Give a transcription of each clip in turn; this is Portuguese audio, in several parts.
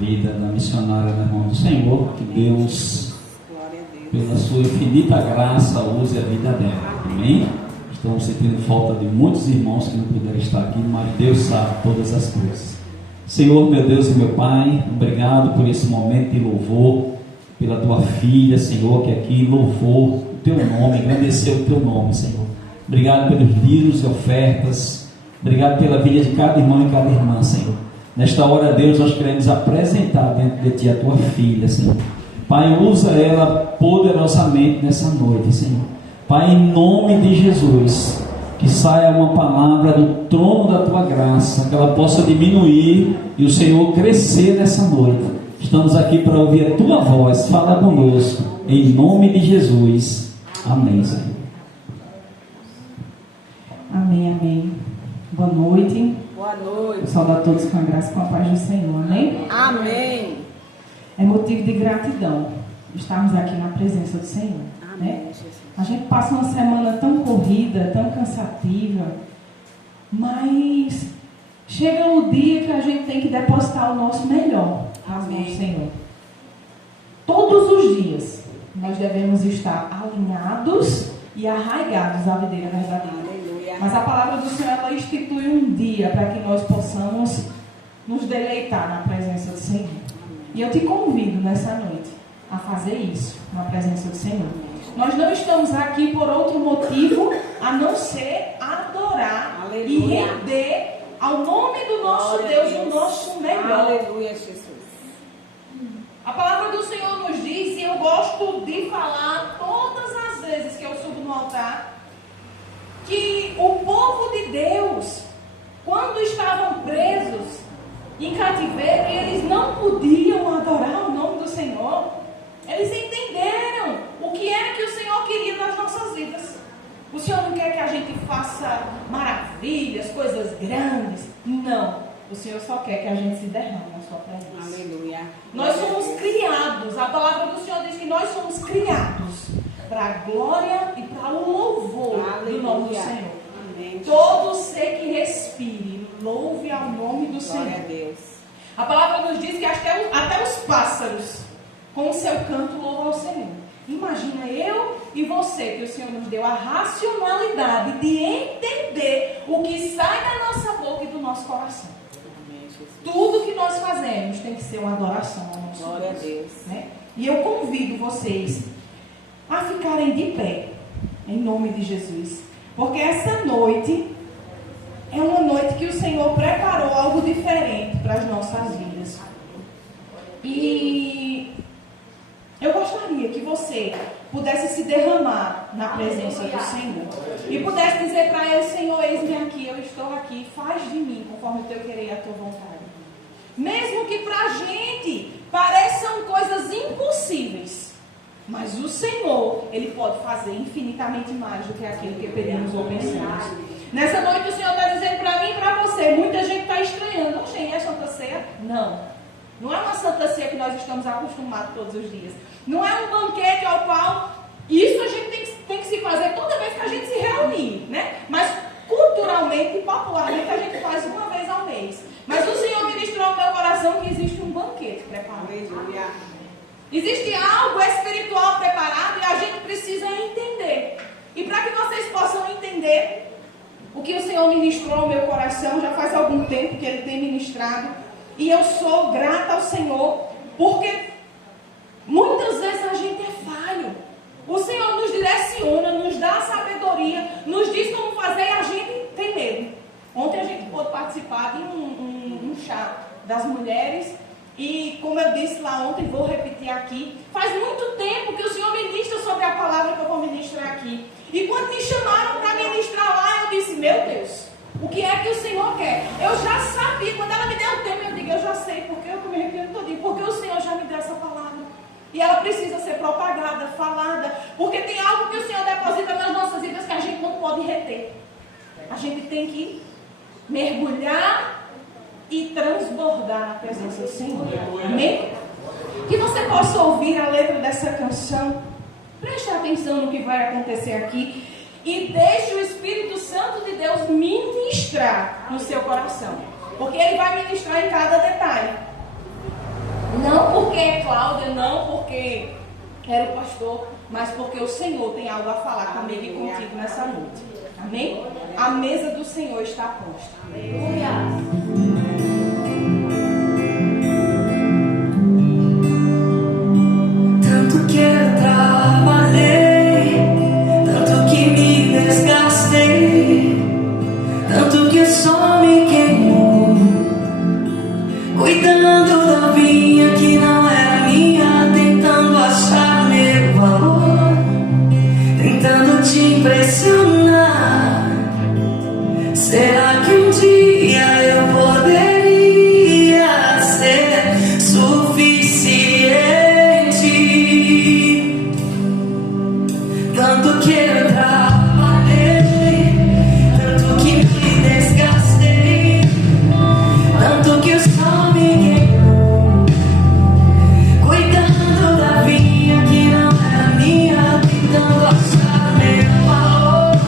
vida da missionária na mão do Senhor, que Deus, pela sua infinita graça, use a vida dela. Amém? Estamos sentindo falta de muitos irmãos que não puderam estar aqui, mas Deus sabe todas as coisas. Senhor, meu Deus e meu Pai, obrigado por esse momento de louvor, pela tua filha, Senhor, que aqui louvou o teu nome, agradeceu o teu nome, Senhor. Obrigado pelos dízimos e ofertas, obrigado pela vida de cada irmão e cada irmã, Senhor. Nesta hora, Deus, nós queremos apresentar dentro de ti a tua filha, Senhor. Pai, usa ela poderosamente nessa noite, Senhor. Pai, em nome de Jesus, que saia uma palavra do trono da tua graça, que ela possa diminuir e o Senhor crescer nessa noite. Estamos aqui para ouvir a tua voz. Fala conosco, em nome de Jesus. Amém, Senhor. Amém, amém. Boa noite. Boa noite. Eu saúdo a todos com a graça e com a paz do Senhor. Amém? Amém. É motivo de gratidão estarmos aqui na presença do Senhor. Amém, Né? Jesus. A gente passa uma semana tão corrida, tão cansativa, mas chega o dia que a gente tem que depositar o nosso melhor nas mãos do Senhor. Todos os dias nós devemos estar alinhados e arraigados à videira verdadeira. Aleluia. Mas a palavra do Senhor, ela institui um dia para que nós possamos nos deleitar na presença do Senhor. E eu te convido nessa noite a fazer isso na presença do Senhor. Nós não estamos aqui por outro motivo a não ser adorar. Aleluia. E render ao nome do nosso Glória a Deus o nosso melhor. Aleluia, Jesus. A palavra do Senhor nos diz, e eu gosto de falar todas as vezes que eu subo no altar, que o povo de Deus, quando estavam presos em cativeiro, eles não podiam adorar o nome do Senhor. Eles entenderam o que era que o Senhor queria nas nossas vidas. O Senhor não quer que a gente faça maravilhas, coisas grandes. Não. O Senhor só quer que a gente se derrame na sua presença. Aleluia. Nós somos criados. A palavra do Senhor diz que nós somos criados para a glória e para o louvor do nome do Senhor. Amém. Todo ser que respire, louve ao nome do Senhor. Glória a Deus. A palavra nos diz que até os pássaros, com o seu canto, louvam ao Senhor. Imagina eu e você, que o Senhor nos deu a racionalidade de entender o que sai da nossa boca e do nosso coração. Amém, Jesus. Tudo que nós fazemos tem que ser uma adoração ao nosso Glória a Deus. Deus. Né? E eu convido vocês a ficarem de pé, em nome de Jesus. Porque essa noite é uma noite que o Senhor preparou algo diferente para as nossas vidas. E eu gostaria que você pudesse se derramar na presença do Senhor. E pudesse dizer para Ele, Senhor, eis-me aqui, eu estou aqui, faz de mim conforme o teu querer e a tua vontade. Mesmo que para a gente pareçam coisas impossíveis, mas o Senhor, Ele pode fazer infinitamente mais do que aquilo que pedimos ou pensamos. Nessa noite o Senhor está dizendo para mim e para você, muita gente está estranhando, não tem, é Santa Ceia? Não. Não é uma Santa Ceia que nós estamos acostumados todos os dias. Não é um banquete ao qual isso a gente tem que se fazer toda vez que a gente se reunir, né? Mas culturalmente e popularmente a gente faz uma vez ao mês. Mas o Senhor ministrou no meu coração que existe um banquete preparado. Aleluia. Existe algo espiritual preparado e a gente precisa entender. E para que vocês possam entender o que o Senhor ministrou ao meu coração, já faz algum tempo que Ele tem ministrado, e eu sou grata ao Senhor, porque muitas vezes a gente é falho. O Senhor nos direciona, nos dá a sabedoria, nos diz como fazer e a gente tem medo. Ontem a gente pôde participar de um chá das mulheres. E como eu disse lá ontem, vou repetir aqui, faz muito tempo que o Senhor ministra sobre a palavra que eu vou ministrar aqui. E quando me chamaram para ministrar lá, eu disse, meu Deus, o que é que o Senhor quer? Eu já sabia, quando ela me deu o tema, eu digo, eu já sei, porque eu me arrependo todinho, porque o Senhor já me deu essa palavra. E ela precisa ser propagada, falada, porque tem algo que o Senhor deposita nas nossas vidas que a gente não pode reter. A gente tem que mergulhar e transbordar na presença do Senhor. Amém? Que você possa ouvir a letra dessa canção. Preste atenção no que vai acontecer aqui. E deixe o Espírito Santo de Deus ministrar no seu coração. Porque Ele vai ministrar em cada detalhe. é Cláudia, não porque era o pastor, mas porque o Senhor tem algo a falar comigo e contigo nessa noite. Amém? A mesa do Senhor está posta. Tanto que eu trabalhei, tanto que me desgastei, tanto que o sol me queimou, cuidando da vinha que não era minha, tentando achar meu valor, tentando te impressionar. Será que um dia eu poderia ser suficiente? Tanto que eu trabalhei, tanto que me desgastei, tanto que o sol me queimou, cuidando da vinha que não era minha, tentando achar meu valor,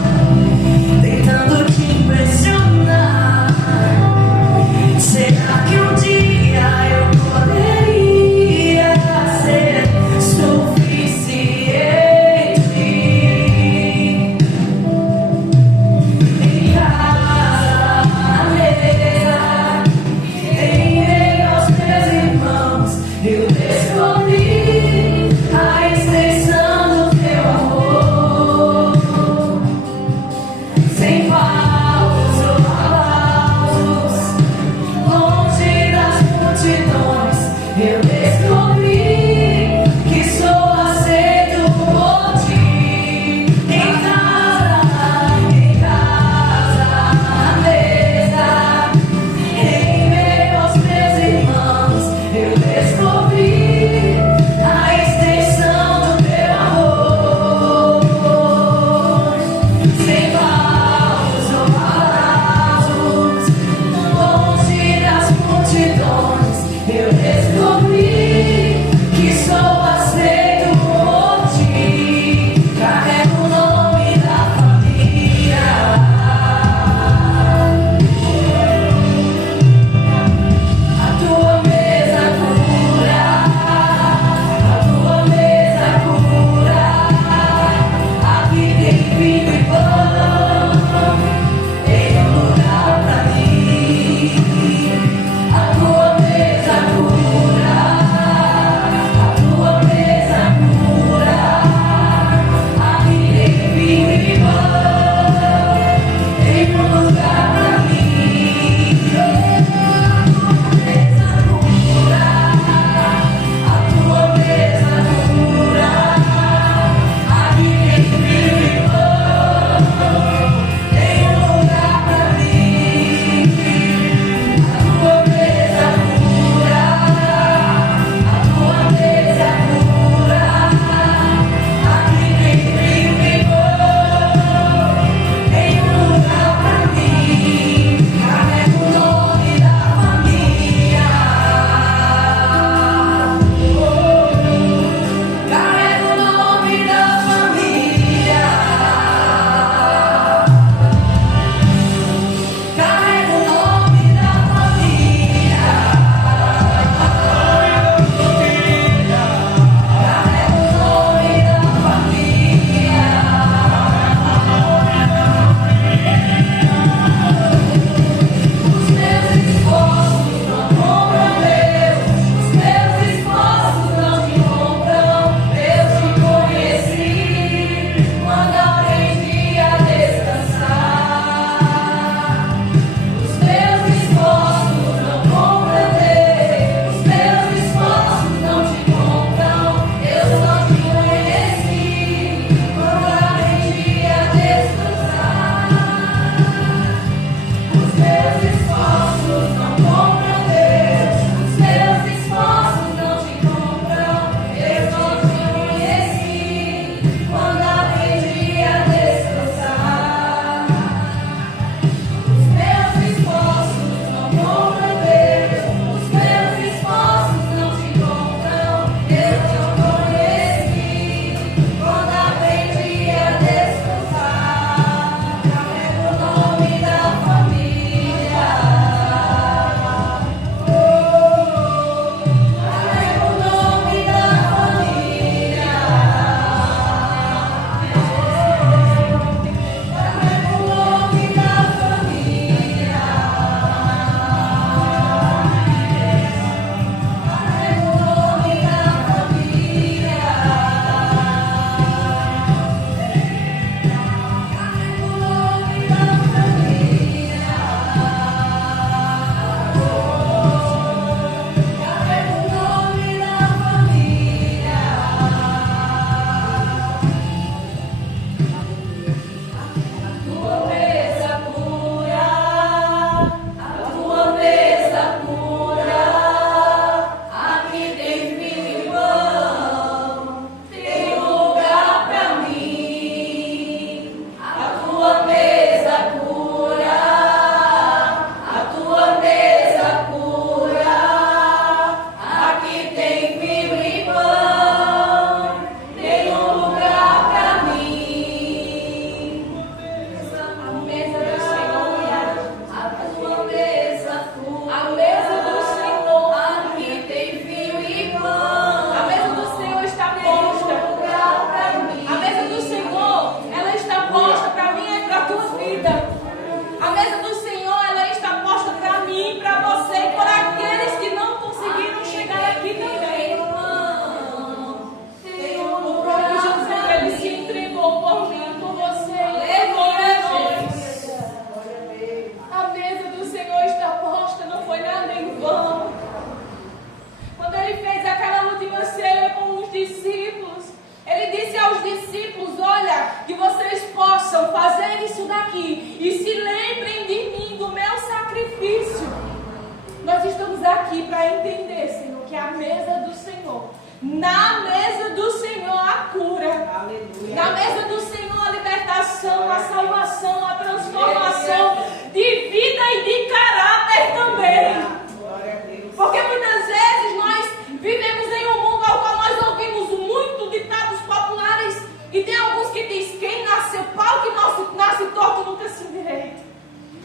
Na mesa do Senhor a cura. Aleluia. Na mesa do Senhor a libertação, a salvação, a transformação de vida e de caráter também. Glória a Deus. Porque muitas vezes nós vivemos em um mundo ao qual nós ouvimos muito ditados populares. E tem alguns que dizem: quem nasceu pau que nasce torto nunca se endireita.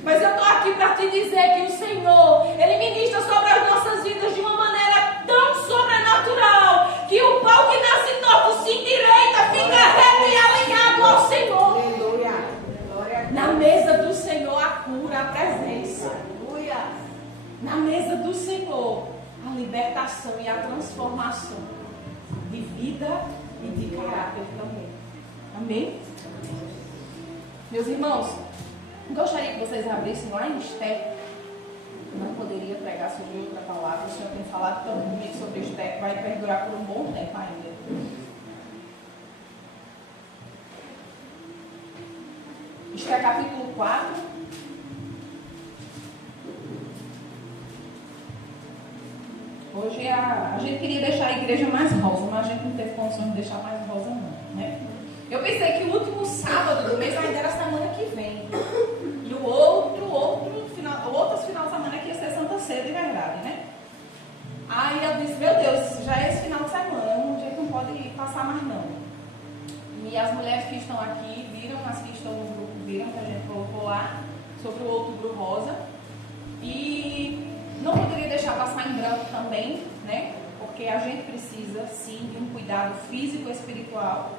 Mas eu estou aqui para te dizer que o Senhor, Ele ministra sobre as nossas vidas de uma maneira tão sobrenatural, que o pau que nasce torto se endireita, fica reto e alinhado ao Senhor. Aleluia. Glória a Deus. Na mesa do Senhor a cura, a presença. Aleluia. Na mesa do Senhor a libertação e a transformação de vida e de caráter também. Amém? Meus irmãos, gostaria que vocês abrissem lá em Esté. Eu não poderia pregar sobre outra palavra. O Senhor tem falado tanto comigo sobre Esté que vai perdurar por um bom tempo ainda. Esté capítulo 4. Hoje a gente queria deixar a igreja mais rosa, mas a gente não teve condições de deixar mais rosa não, né? Eu pensei que o último sábado do mês ainda era semana que vem. E o outro final de semana que ia ser Santa Ceia de verdade, né? Aí eu disse: meu Deus, já é esse final de semana, um dia que não pode passar mais não. E as mulheres que estão aqui viram, as que estão no grupo viram que a gente colocou lá sobre o Outubro Rosa. E não poderia deixar passar em branco também, né? Porque a gente precisa sim de um cuidado físico e espiritual.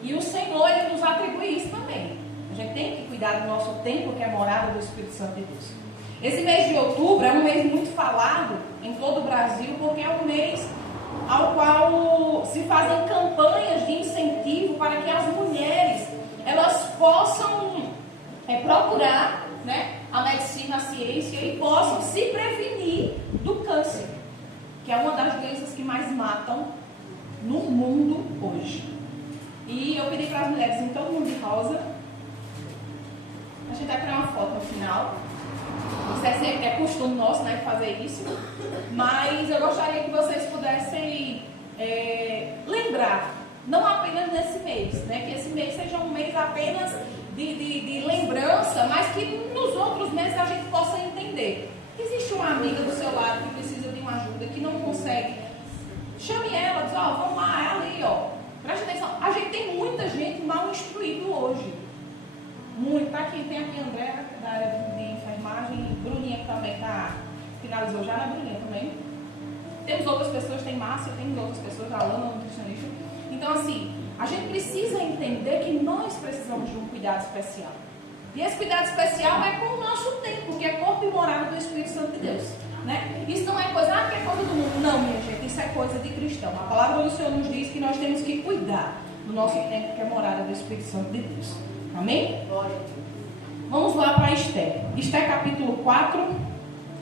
E o Senhor, Ele nos atribui isso também. A gente tem que cuidar do nosso templo, que é morada do Espírito Santo de Deus. Esse mês de outubro é um mês muito falado em todo o Brasil, porque é um mês ao qual se fazem campanhas de incentivo para que as mulheres elas possam procurar, né, a medicina, a ciência e possam se prevenir do câncer, que é uma das doenças que mais matam no mundo hoje. E eu pedi para as mulheres em todo mundo de rosa. A gente vai tirar uma foto no final. Isso é costume nosso, né, de fazer isso. Mas eu gostaria que vocês pudessem lembrar, não apenas nesse mês, né, que esse mês seja um mês apenas de lembrança, mas que nos outros meses a gente possa entender. Existe uma amiga do seu lado que precisa de uma ajuda, que não consegue. Chame ela, diz: ó, vamos lá, é ali, ó. Preste atenção, a gente tem muita gente mal instruída hoje. Muito. Tá aqui, tem aqui André, da área de enfermagem, Bruninha que também finalizou já, né, Bruninha também? Temos outras pessoas, tem Márcia, temos outras pessoas, a Lana, nutricionista. Então, assim, a gente precisa entender que nós precisamos de um cuidado especial. E esse cuidado especial é com o nosso tempo, que é corpo e morada do Espírito Santo de Deus. Né? Isso não é coisa, que é coisa do mundo. Não, minha gente, isso é coisa de cristão. A palavra do Senhor nos diz que nós temos que cuidar do nosso tempo, que é morada do Espírito Santo de Deus. Amém? Vamos lá para Esté. Esté capítulo 4,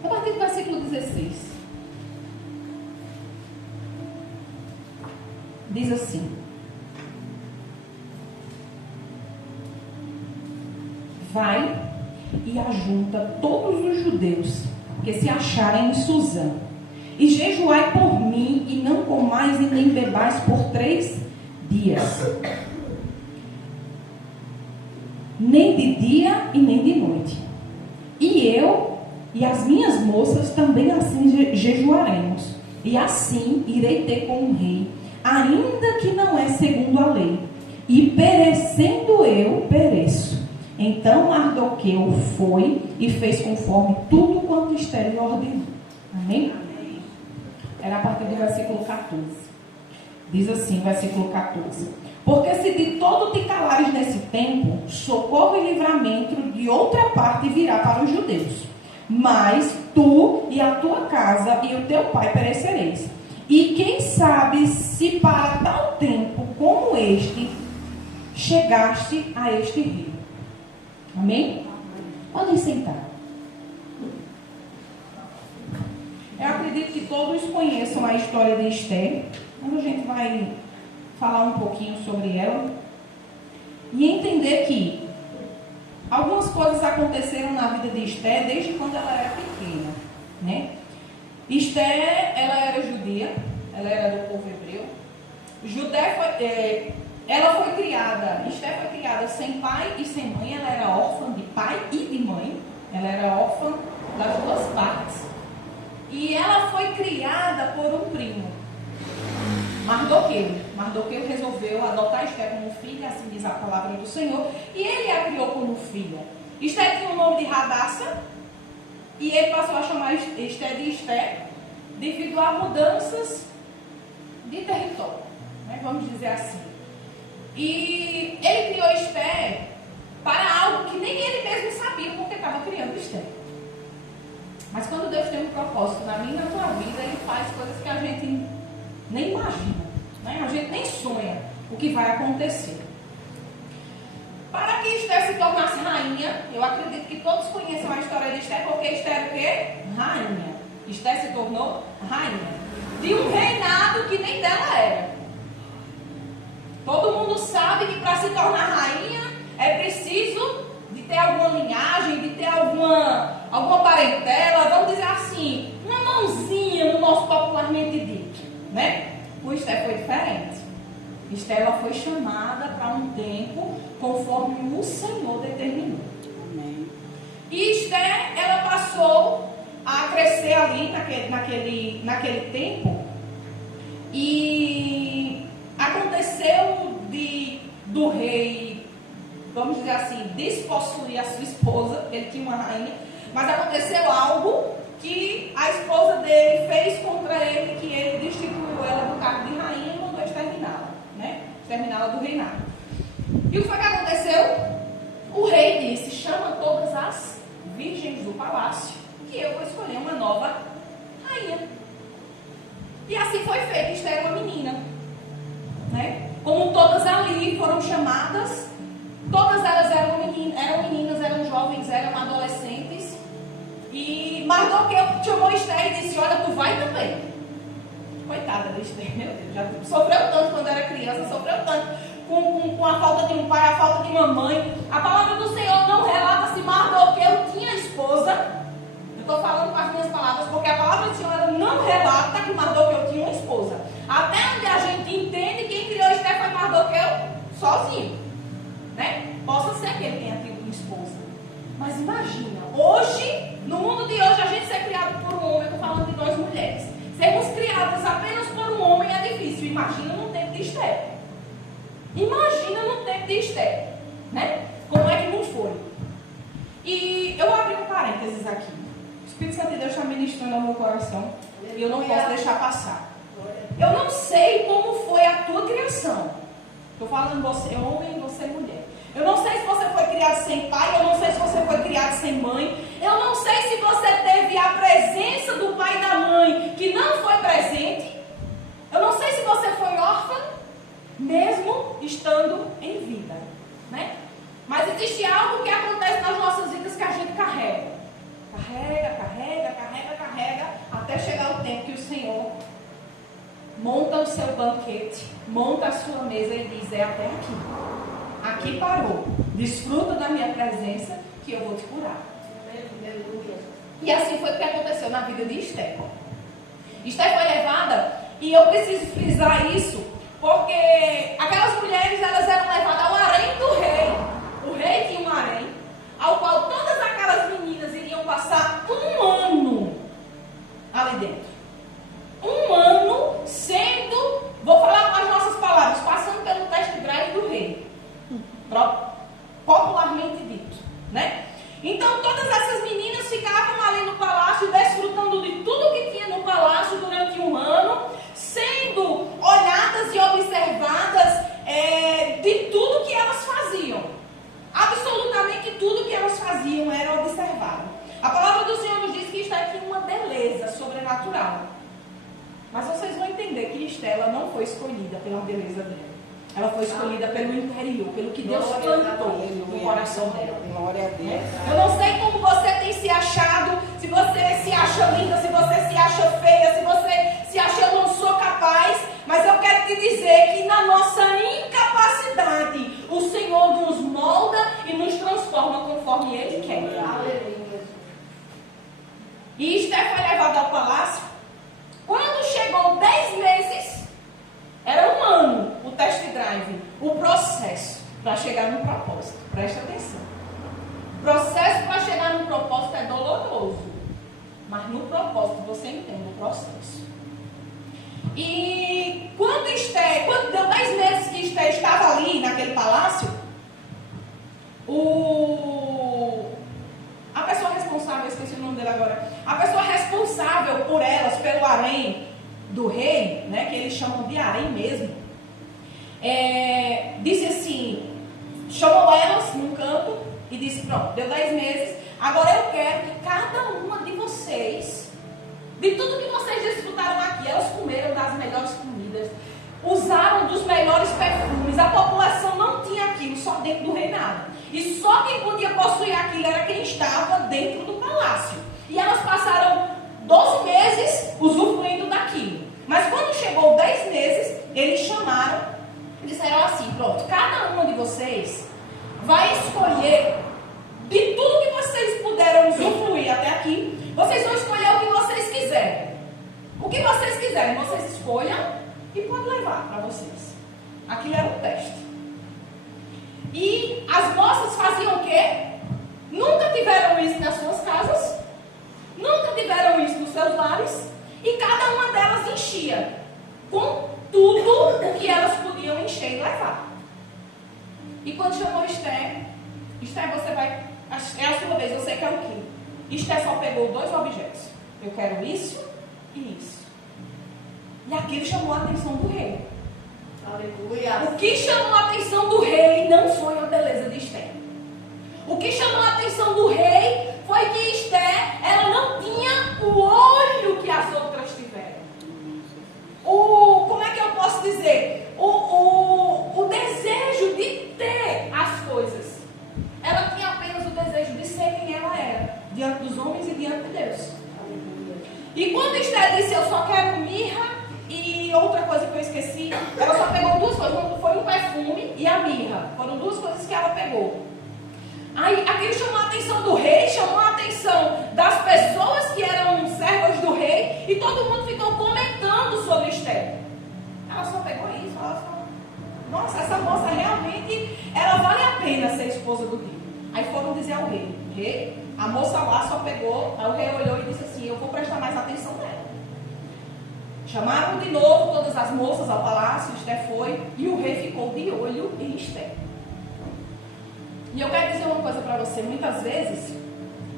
a partir do versículo 16. Diz assim: vai e ajunta todos os judeus que se acharem em Suzã, e jejuai por mim, e não comais e nem bebais por 3 dias, nem de dia e nem de noite. E eu e as minhas moças também assim jejuaremos, e assim irei ter com o rei, ainda que não é segundo a lei, e perecendo eu, pereço. Então Mardoqueu foi e fez conforme tudo quanto Esté lhe ordenou. Amém? Amém? Era a partir do versículo 14. Diz assim, versículo 14: porque se de todo te calares nesse tempo, socorro e livramento de outra parte virá para os judeus. Mas tu e a tua casa e o teu pai perecereis. E quem sabe se para tal tempo como este chegaste a este rio. Amém? Podem sentar. Eu acredito que todos conheçam a história de Esté. Então a gente vai falar um pouquinho sobre ela e entender que algumas coisas aconteceram na vida de Esté desde quando ela era pequena, né? Esté, ela era judia, ela era do povo hebreu, ela foi criada, Esté foi criada sem pai e sem mãe, ela era órfã de pai e de mãe, ela era órfã das duas partes. E ela foi criada por um primo, Mardoqueu. Mardoqueu resolveu adotar Esté como filha, assim diz a palavra do Senhor, e ele a criou como filha. Esté tinha o nome de Radassa, e ele passou a chamar Esté de Esté, devido a mudanças de território, né, vamos dizer assim. E ele criou Esté para algo que nem ele mesmo sabia, porque estava criando Esté. Mas quando Deus tem um propósito na minha e na tua vida, Ele faz coisas que a gente nem imagina, né? A gente nem sonha o que vai acontecer. Para que Esté se tornasse rainha, eu acredito que todos conheçam a história de Esté, porque Esté era o quê? Rainha. Esté se tornou rainha de um reinado que nem dela era. Todo mundo sabe que para se tornar rainha é preciso de ter alguma linhagem, de ter alguma parentela, vamos dizer assim, uma mãozinha no nosso popularmente dito, né? O Esté foi diferente. Esté ela foi chamada para um tempo conforme o Senhor determinou. Amém. E Esté, ela passou a crescer ali naquele tempo, e aconteceu do rei, vamos dizer assim, despossuir a sua esposa. Ele tinha uma rainha, mas aconteceu algo que a esposa dele fez contra ele, que ele destituiu ela do cargo de rainha e mandou exterminá-la, né? Exterminá-la do reinado. E o que foi que aconteceu? O rei disse: chama todas as virgens do palácio, que eu vou escolher uma nova rainha. E assim foi feito. Esté era uma menina, né? Como todas ali foram chamadas, todas elas eram meninas, eram jovens, eram adolescentes. E Mardoqueu chamou Esté e disse: olha, tu vai também. Coitada da Esté, meu Deus, já sofreu tanto quando era criança, sofreu tanto com a falta de um pai, a falta de uma mãe. A palavra do Senhor não relata se Mardoqueu tinha esposa. Eu estou falando com as minhas palavras, porque a palavra do Senhor ela não relata que Mardoqueu tinha uma esposa. Até onde a gente entende, quem criou Esté foi Mardoqueu sozinho, né? Possa ser que ele tenha tido uma esposa. Mas imagina, hoje, no mundo de hoje, a gente ser criado por um homem, eu estou falando de nós mulheres, sermos criadas apenas por um homem é difícil. Imagina no tempo de Esté. Imagina no tempo de Esté, né? Como é que não foi? E eu abri um parênteses aqui. O Espírito Santo de Deus está ministrando ao meu coração e eu não posso deixar passar. Eu não sei como foi a tua criação. Estou falando você homem e você mulher. Eu não sei se você foi criado sem pai, eu não sei se você foi criado sem mãe, eu não sei se você teve a presença do pai e da mãe que não foi presente, eu não sei se você foi órfã, mesmo estando em vida, né? Mas existe algo que acontece nas nossas vidas que a gente carrega, até chegar o tempo que o Senhor monta o seu banquete, monta a sua mesa e diz: é até aqui. Aqui parou. Desfruta da minha presença que eu vou te curar. E assim foi o que aconteceu na vida de Esté. Esté foi levada, e eu preciso frisar isso, porque aquelas mulheres elas eram levadas ao harém do rei. O rei tinha um harém, ao qual todas aquelas meninas iriam passar um ano ali dentro. Um ano sendo, vou falar com as nossas palavras, passando pelo teste grave do rei. Popularmente dito, né? Então todas essas meninas ficavam ali no palácio, desfrutando de tudo que tinha no palácio durante um ano, sendo olhadas e observadas de tudo que elas faziam. Absolutamente tudo que elas faziam era observado. A palavra do Senhor nos diz que Esté tinha uma beleza sobrenatural. Mas vocês vão entender que Esté ela não foi escolhida pela beleza dela. Ela foi escolhida pelo interior, pelo que Deus plantou no coração dela. Glória a Deus. Eu não sei como você tem se achado, se você se acha linda, se você se acha feia, se você se acha eu não sou capaz, mas eu quero te dizer que na nossa incapacidade, o Senhor nos molda e nos transforma conforme Ele quer. Aleluia. E Esté foi levada ao palácio. Quando chegou 10 meses, era um ano. E quando deu 10 meses que Esté estava ali naquele palácio, a pessoa responsável, esqueci o nome dele agora, a pessoa responsável por elas, pelo harém do rei, né, que eles chamam de harém mesmo, disse assim, chamou elas num canto e disse, pronto, deu 10 meses, agora eu quero que cada uma de vocês, de tudo que vocês desfrutaram aqui, elas comeram das melhores comidas, usaram dos melhores perfumes, a população não tinha aquilo só dentro do reinado. E só quem podia possuir aquilo era quem estava dentro do palácio. E elas passaram 12 meses usufruindo daquilo. Mas quando chegou 10 meses, eles chamaram e disseram assim, pronto, cada uma de vocês vai escolher de tudo que vocês puderam usufruir até aqui, vocês vão escolher o que vocês quiserem. O que vocês quiserem, vocês escolham e pode levar para vocês. Aquilo era um teste. E as moças faziam o quê? Nunca tiveram isso nas suas casas, nunca tiveram isso nos seus lares, e cada uma delas enchia com tudo o que elas podiam encher e levar. E quando chamou Esté, você vai, é a sua vez, você quer o quê? Esté só pegou 2 objetos. Eu quero isso e isso. E aquilo chamou a atenção do rei. Aleluia. O que chamou a atenção do rei não foi a beleza de Esté. O que chamou a atenção do rei foi que Esté, ela não tinha o olho que as outras tiveram. Como é que eu posso dizer? O desejo de ter as coisas. Ela tinha apenas o desejo de ser quem ela era, diante dos homens e diante de Deus. E quando Esté disse, eu só quero mirra, e outra coisa que eu esqueci, ela só pegou 2 coisas, foi um perfume e a mirra. Foram 2 coisas que ela pegou. Aí aquilo chamou a atenção do rei, chamou a atenção das pessoas que eram servas do rei, e todo mundo ficou comentando sobre Esté. Ela só pegou isso, ela falou, nossa, essa moça realmente, ela vale a pena ser esposa do rei. Aí foram dizer ao rei, rei, a moça lá só pegou, aí o rei olhou e disse assim, eu vou prestar mais atenção nela. Chamaram de novo todas as moças ao palácio, Esté foi, e o rei ficou de olho em Esté. E eu quero dizer uma coisa para você, muitas vezes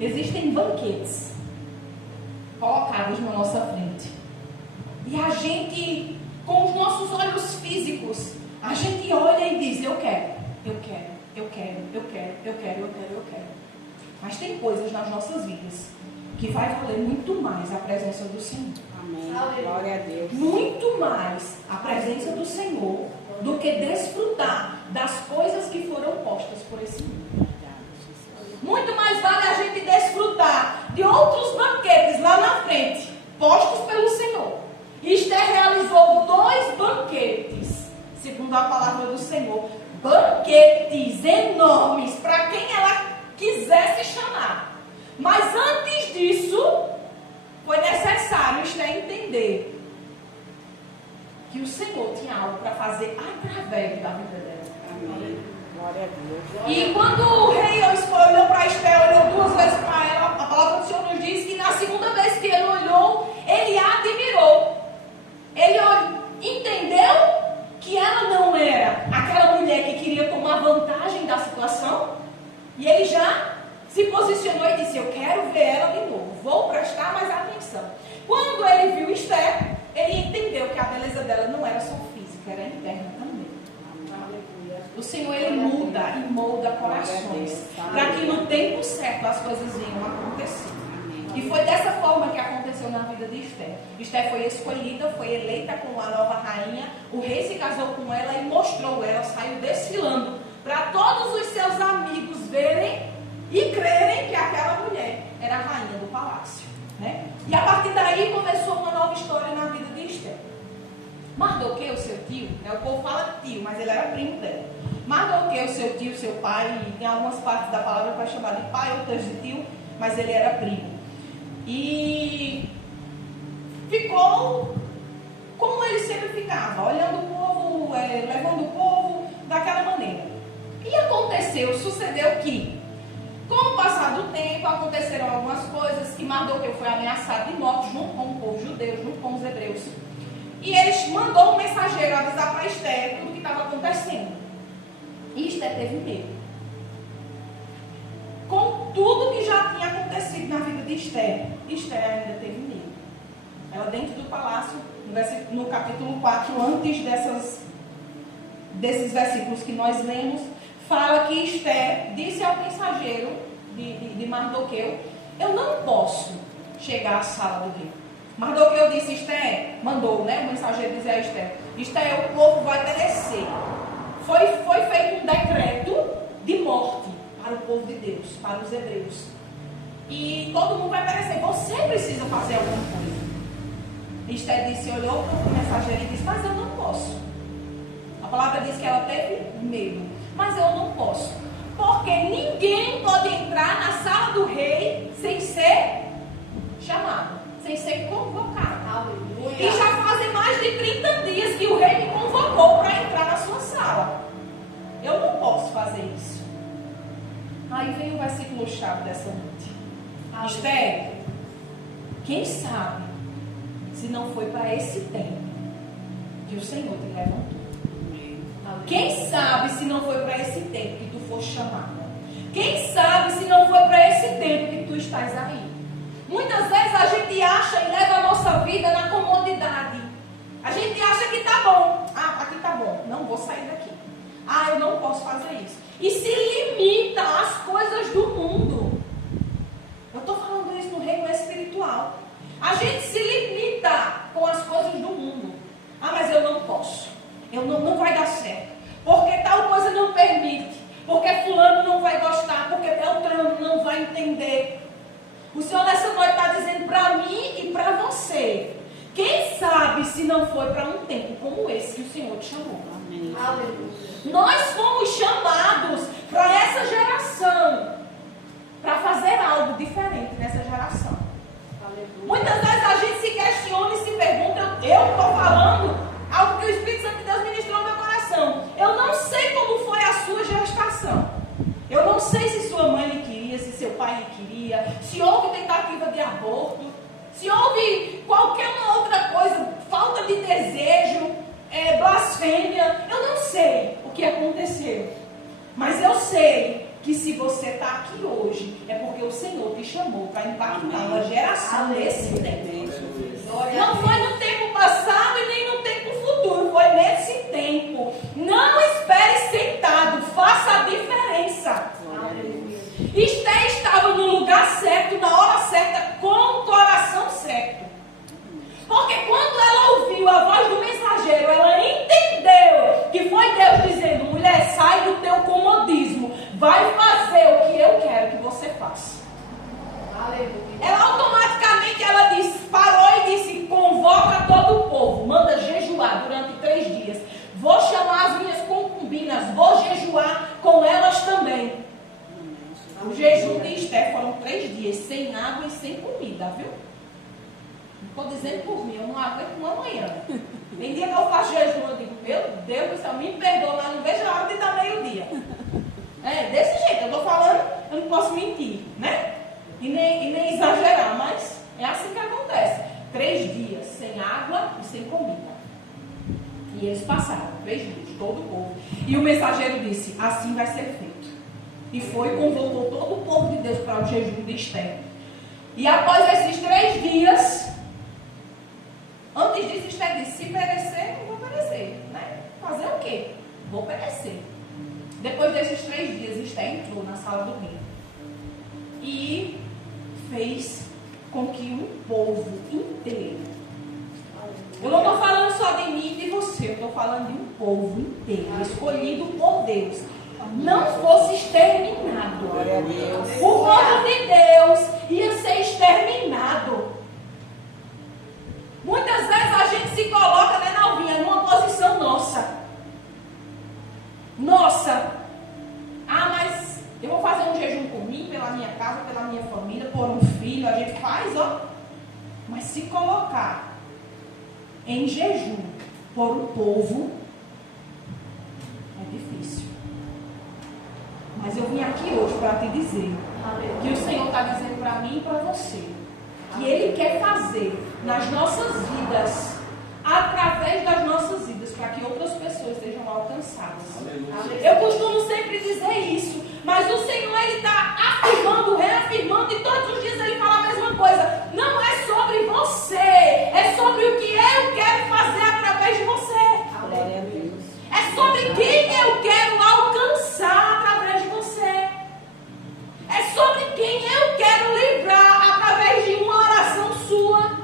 existem banquetes colocados na nossa frente. E a gente, com os nossos olhos físicos, a gente olha e diz, eu quero, eu quero, eu quero, eu quero, eu quero, eu quero, eu quero. Mas tem coisas nas nossas vidas que vai valer muito mais a presença do Senhor. Amém. Glória a Deus. Muito mais a presença do Senhor do que desfrutar das coisas que foram postas por esse mundo. Muito mais vale a gente desfrutar de outros banquetes lá na frente, postos pelo Senhor. Esté realizou 2 banquetes, segundo a palavra do Senhor. Banquetes enormes para quem ela quisesse chamar. Mas antes disso, foi necessário Esté entender que o Senhor tinha algo para fazer através da vida dela. Amém. Glória a Deus. E quando o rei olhou para Esté, olhou 2 vezes para ela, a palavra do Senhor nos diz que na segunda vez que ele olhou, ele a admirou. Ele entendeu que ela não era aquela mulher que queria tomar vantagem da situação, e ele já se posicionou e disse, eu quero ver ela de novo, vou prestar mais atenção. Quando ele viu Esté, ele entendeu que a beleza dela não era só física, era interna também. O Senhor, ele muda e molda corações, para que no tempo certo as coisas venham acontecer. E foi dessa forma que aconteceu na vida de Esté. Esté foi escolhida, foi eleita como a nova rainha, o rei se casou com ela e mostrou ela, saiu desfilando, para todos os seus amigos verem e crerem que aquela mulher era a rainha do palácio, né? E a partir daí começou uma nova história na vida de Esté. Mardoqueu, seu tio, né? O povo fala tio, mas ele era primo dela. Mardoqueu, seu tio, seu pai, em algumas partes da palavra vai chamar de pai, outras de tio, mas ele era primo. E ficou como ele sempre ficava, olhando o povo, levando o povo daquela maneira. E aconteceu, sucedeu que, com o passar do tempo, aconteceram algumas coisas que Mardoqueu foi ameaçado de morte junto com o povo judeu, junto com os hebreus. E ele mandou um mensageiro avisar para Esther tudo o que estava acontecendo. E Esther teve medo. Com tudo que já tinha acontecido na vida de Esther, Esther ainda teve medo. Ela dentro do palácio, no capítulo 4, antes desses versículos que nós lemos, fala que Esther disse ao mensageiro de Mardoqueu: eu não posso chegar à sala do rei. Mardoqueu disse: Esther, mandou, né, o mensageiro dizer a Esther: Esther, o povo vai perecer. Foi feito um decreto de morte para o povo de Deus, para os hebreus. E todo mundo vai perecer. Você precisa fazer alguma coisa. Esther disse, olhou para o mensageiro e disse: mas eu não posso. A palavra diz que ela teve medo. Mas eu não posso. Porque ninguém pode entrar na sala do rei sem ser chamado, sem ser convocado. Aleluia. E já fazem mais de 30 dias que o rei me convocou para entrar na sua sala. Eu não posso fazer isso. Aí vem o versículo-chave dessa noite. Esther, quem sabe se não foi para esse tempo que o Senhor te levantou? Quem sabe se não foi para esse tempo que tu foste chamada? Quem sabe se não foi para esse tempo que tu estás aí? Muitas vezes a gente acha e leva a nossa vida na comodidade. A gente acha que está bom. Ah, aqui está bom. Não vou sair daqui. Ah, eu não posso fazer isso. E se limita às coisas do mundo. Eu estou falando isso no reino espiritual. A gente se limita com as coisas do mundo. Ah, mas eu não posso. Não vai dar certo. Porque tal coisa não permite. Porque fulano não vai gostar. Porque Beltrano não vai entender. O Senhor nessa noite está dizendo para mim e para você: quem sabe se não foi para um tempo como esse que o Senhor te chamou? Amém. Aleluia. Nós fomos chamados para essa geração, para fazer algo diferente nessa geração. Aleluia. Muitas vezes a gente se questiona e se pergunta: eu estou falando algo que o Espírito Santo de Deus ministrou no meu coração. Eu não sei como foi a sua gestação. Eu não sei se sua mãe lhe queria, se seu pai lhe queria, se houve tentativa de aborto, se houve qualquer outra coisa, falta de desejo, blasfêmia. Eu não sei o que aconteceu. Mas eu sei que se você está aqui hoje, é porque o Senhor te chamou para impactar uma geração nesse tempo. Não foi no tempo passado e nem no tempo futuro, foi nesse tempo. Não espere sentado, faça a diferença. Esther estava no lugar certo, na hora certa, com o coração certo. Porque quando ela ouviu a voz do mensageiro, ela entendeu que foi Deus dizendo: mulher, sai do teu comodismo, vai fazer o que eu quero que você faça. Aleluia. Ela automaticamente parou e disse: convoca todo o povo, manda jejuar durante 3 dias. Vou chamar as minhas concubinas, vou jejuar com elas também. O jejum de Esther foram 3 dias, sem água e sem comida, viu? Não estou dizendo por mim, eu não aguento uma manhã. Tem dia que eu faço jejum, eu digo: meu Deus do céu, me perdoa, mas não vejo a hora de dar meio-dia. É desse jeito, eu estou falando, eu não posso mentir, né? E nem exagerar, mas é assim que acontece. 3 dias sem água e sem comida. E eles passaram 3 dias, todo o povo. E o mensageiro disse: assim vai ser feito. E foi, convocou todo o povo de Deus para o jejum de Esther. E após esses 3 dias, antes disso, Esther disse: se perecer, não vou perecer, né? Fazer o quê? Vou perecer. Depois desses 3 dias, Esther entrou na sala do rei e fez com que um povo inteiro, eu não estou falando só de mim e de você, eu estou falando de um povo inteiro, escolhido por Deus, não fosse exterminado. O povo de Deus ia ser exterminado. Muitas vezes a gente se coloca, né, Nalvinha, numa posição nossa. Ah, mas eu vou fazer um jejum por mim, pela minha casa, pela minha família, por um filho. A gente faz, ó. Mas se colocar em jejum por um povo, é difícil. Mas eu vim aqui hoje para te dizer que o Senhor está dizendo para mim e para você que Ele quer fazer nas nossas vidas, através Eu costumo sempre dizer isso. Mas o Senhor, Ele está afirmando, reafirmando, e todos os dias Ele fala a mesma coisa. Não é sobre você, é sobre o que eu quero fazer através de você. Glória a Deus. É sobre quem eu quero alcançar através de você. É sobre quem eu quero livrar através de uma oração sua.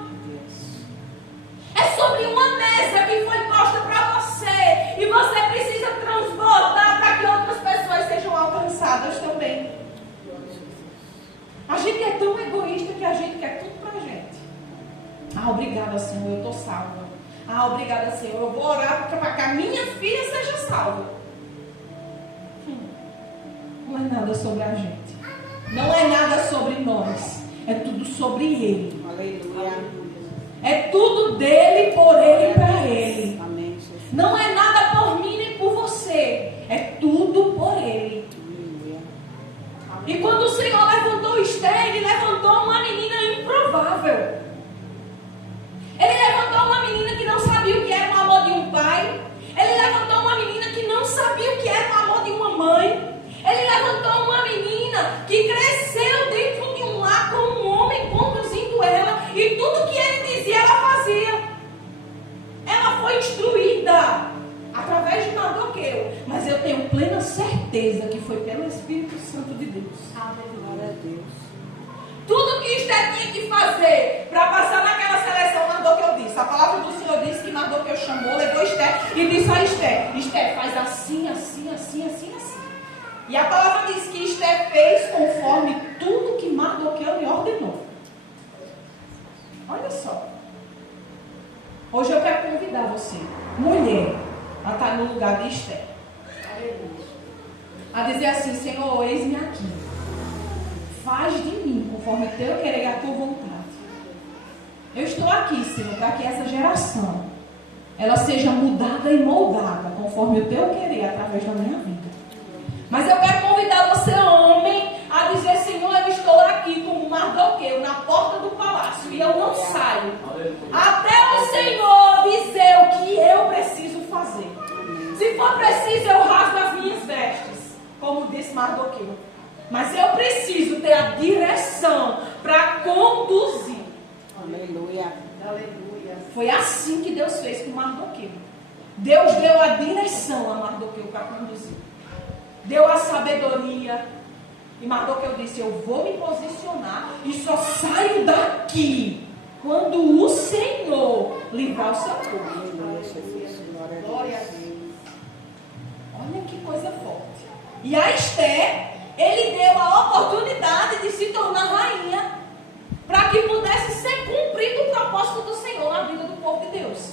É sobre uma mesa que foi posta para você. E você precisa transbordar para que outras pessoas sejam alcançadas também. A gente é tão egoísta que a gente quer tudo pra gente. Ah, obrigada, Senhor, eu estou salva. Ah, obrigada, Senhor, eu vou orar para que a minha filha seja salva. Não é nada sobre a gente. Não é nada sobre nós. É tudo sobre Ele. Aleluia. É tudo dele, por Ele e para Ele. Amém, Jesus. Não é nada por mim nem por você. É tudo por Ele. Aleluia. E quando o Senhor levantou Esther, Ele levantou uma menina improvável. Ele levantou uma menina que não sabia o que era o amor de um pai. Ele levantou uma menina que não sabia o que era o amor de uma mãe. Ele levantou uma menina que cresceu dentro de um lar com um homem conduzindo ela. E tudo que ele dizia, ela fazia. Ela foi instruída através de Mardoqueu. Mas eu tenho plena certeza que foi pelo Espírito Santo de Deus. Glória a Deus. Tudo que Esther tinha que fazer para passar naquela seleção, Mardoqueu disse. A palavra do Senhor disse que Mardoqueu chamou, levou Esther e disse a Esther: Esther, faz assim, assim, assim, assim, assim. E a palavra diz que Esther fez conforme tudo que Mardoqueu lhe ordenou. Olha só. Hoje eu quero convidar você, mulher, a estar no lugar de Esther. A dizer assim: Senhor, eis-me aqui. Faz de mim conforme teu querer e a tua vontade. Eu estou aqui, Senhor, para que essa geração ela seja mudada e moldada conforme o teu querer através da minha vida. Mas eu quero convidar você, homem, a dizer: Senhor, eu estou aqui como Mardoqueu na porta do palácio e eu não saio até o Senhor dizer o que eu preciso fazer. Se for preciso, eu rasgo as minhas vestes, como disse Mardoqueu. Mas eu preciso ter a direção para conduzir. Aleluia. Aleluia. Foi assim que Deus fez com Mardoqueu. Deus deu a direção a Mardoqueu para conduzir. Deu a sabedoria. E Mardoqueu disse: eu vou me posicionar e só saio daqui quando o Senhor livrar o seu povo. Aleluia, Jesus. Glória a Deus. Olha que coisa forte. E a Esther, ele deu a oportunidade de se tornar rainha para que pudesse ser cumprido o propósito do Senhor na vida do povo de Deus.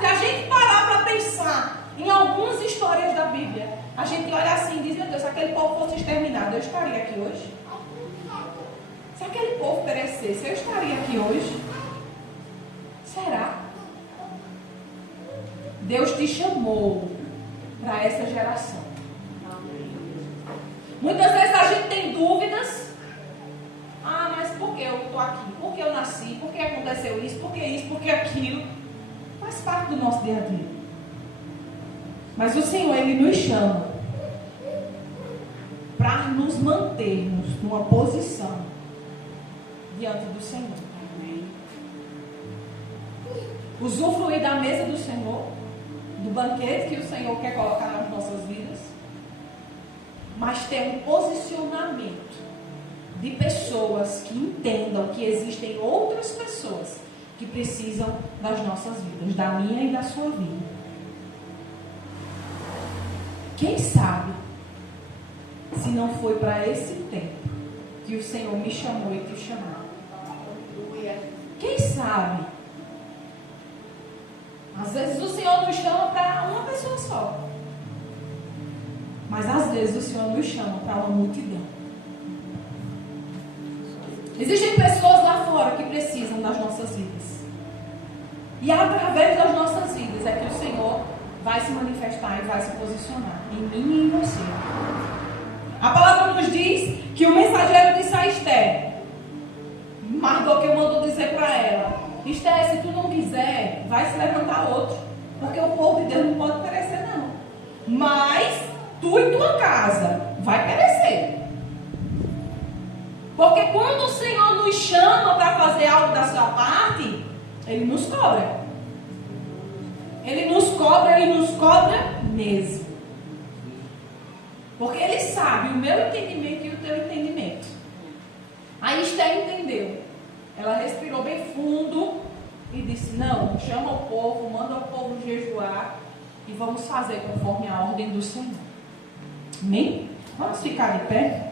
Se a gente parar para pensar em algumas histórias da Bíblia, a gente olha assim e diz: meu Deus, se aquele povo fosse exterminado, eu estaria aqui hoje? Se aquele povo perecesse, eu estaria aqui hoje? Será? Deus te chamou para essa geração. Muitas vezes a gente tem dúvidas. Ah, mas por que eu estou aqui? Por que eu nasci? Por que aconteceu isso? Por que isso? Por que aquilo? Faz parte do nosso dia a dia. Mas o Senhor, Ele nos chama para nos mantermos numa posição diante do Senhor. Amém. Usufruir da mesa do Senhor, do banquete que o Senhor quer colocar nas nossas vidas, mas ter um posicionamento de pessoas que entendam que existem outras pessoas que precisam das nossas vidas, da minha e da sua vida. Quem sabe se não foi para esse tempo que o Senhor me chamou e te chamou? Quem sabe? Às vezes o Senhor nos chama para uma pessoa só. Mas às vezes o Senhor nos chama para uma multidão. Existem pessoas lá fora que precisam das nossas vidas. E através das nossas vidas é que o Senhor vai se manifestar e vai se posicionar em mim e em você. A palavra nos diz que o mensageiro disse a Esther, Mardoqueu mandou dizer para ela: Esther, se tu não quiser, vai se levantar outro, porque o povo de Deus não pode perecer não. mas tu e tua casa vai perecer. Porque quando o Senhor nos chama para fazer algo da sua parte, Ele nos cobra. Ele nos cobra mesmo. Porque Ele sabe o meu entendimento e o teu entendimento. Aí Esther entendeu. Ela respirou bem fundo e disse: não, chama o povo, manda o povo jejuar e vamos fazer conforme a ordem do Senhor. Amém? Vamos ficar de pé?